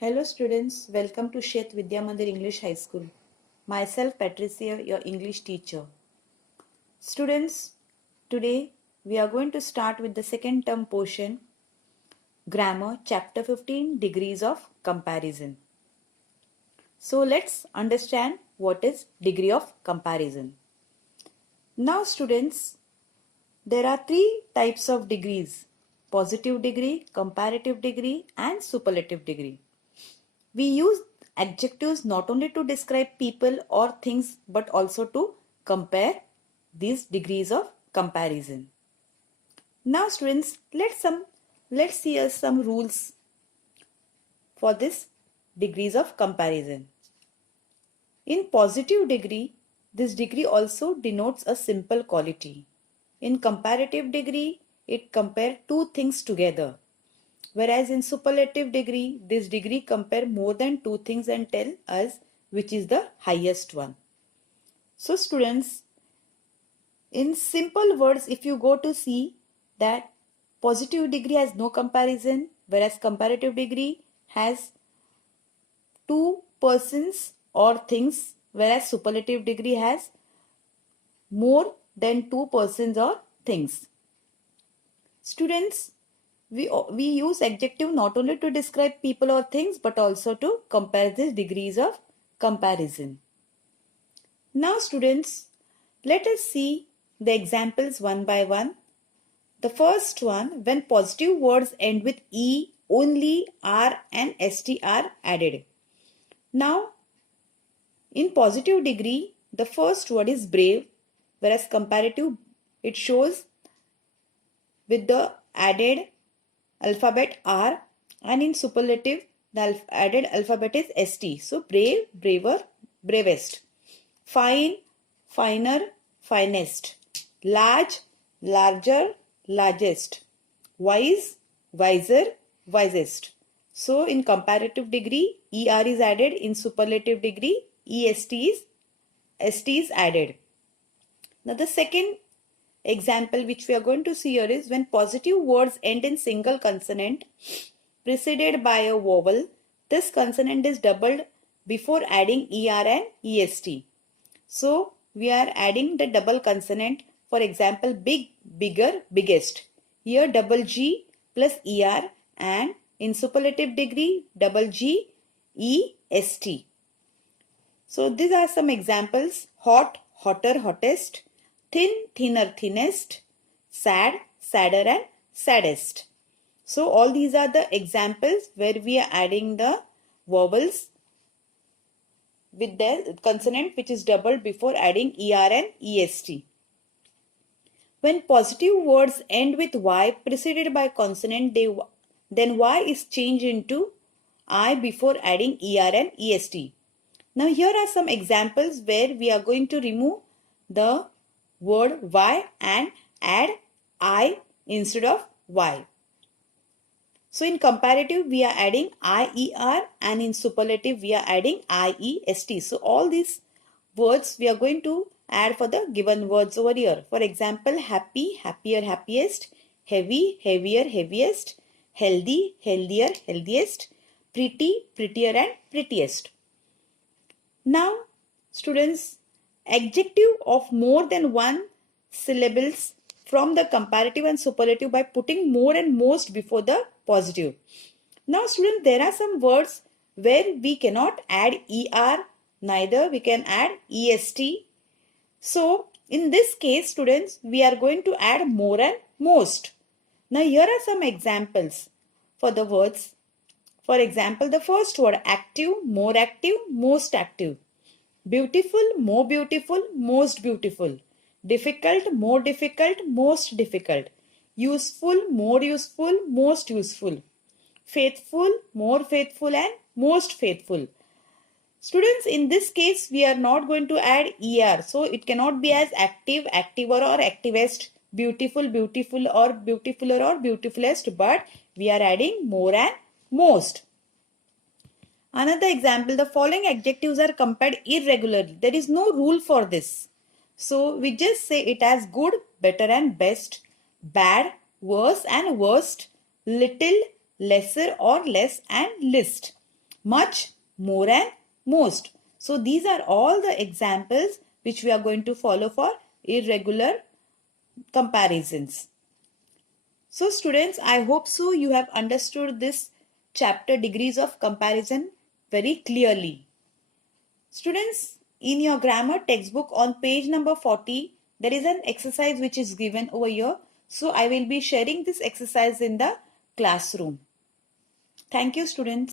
Hello students, welcome to Shet Vidya Mandir English High School. Myself Patricia, your English teacher. Students, today we are going to start with the second term portion, Grammar, Chapter 15, Degrees of Comparison. So let's understand what is degree of comparison. Now students, there are three types of degrees: positive degree, comparative degree and superlative degree. We use adjectives not only to describe people or things but also to compare these degrees of comparison. Now students, let's see some rules for this degrees of comparison. In positive degree, this degree also denotes a simple quality. In comparative degree, it compares two things together. Whereas in superlative degree, this degree compare more than two things and tell us which is the highest one. So students, in simple words, if you go to see that positive degree has no comparison, whereas comparative degree has two persons or things, whereas superlative degree has more than two persons or things. Students, we use adjective not only to describe people or things but also to compare the degrees of comparison. Now students, let us see the examples one by one. The first one, when positive words end with E, only R and ST are added. Now, in positive degree, the first word is brave, whereas comparative, it shows with the added alphabet R, and in superlative the added alphabet is ST. So brave, braver, bravest. Fine, finer, finest. Large, larger, largest. Wise, wiser, wisest. So in comparative degree ER is added, in superlative degree ST is added. Now the second example which we are going to see here is when positive words end in single consonant preceded by a vowel, this consonant is doubled before adding ER and EST. So we are adding the double consonant. For example, big, bigger, biggest. Here double G plus ER, and in superlative degree double G EST. So these are some examples: hot, hotter, hottest, thin, thinner, thinnest, sad, sadder and saddest. So all these are the examples where we are adding the vowels with the consonant which is doubled before adding ER and EST. When positive words end with Y preceded by consonant, then Y is changed into I before adding ER and EST. Now here are some examples where we are going to remove the word Y and add I instead of Y. So in comparative we are adding IER, and in superlative we are adding IEST. So all these words we are going to add for the given words over here. For example, happy, happier, happiest, heavy, heavier, heaviest, healthy, healthier, healthiest, pretty, prettier and prettiest. Now students, adjective of more than one syllables from the comparative and superlative by putting more and most before the positive. Now students, there are some words where we cannot add ER, neither we can add EST. So in this case students, we are going to add more and most. Now here are some examples for the words. For example, the first word active, more active, most active. Beautiful, more beautiful, most beautiful. Difficult, more difficult, most difficult. Useful, more useful, most useful. Faithful, more faithful and most faithful. Students, in this case we are not going to add ER. So it cannot be as active, activer or activist, beautiful, beautiful or beautifuler or beautifulest, but we are adding more and most. Another example, the following adjectives are compared irregularly. There is no rule for this. So we just say it as good, better and best, bad, worse and worst, little, lesser or less and list. much, more and most. So these are all the examples which we are going to follow for irregular comparisons. So students, I hope so you have understood this chapter degrees of comparison very clearly. Students, in your grammar textbook on page number 40, there is an exercise which is given over here. So I will be sharing this exercise in the classroom. Thank you, students.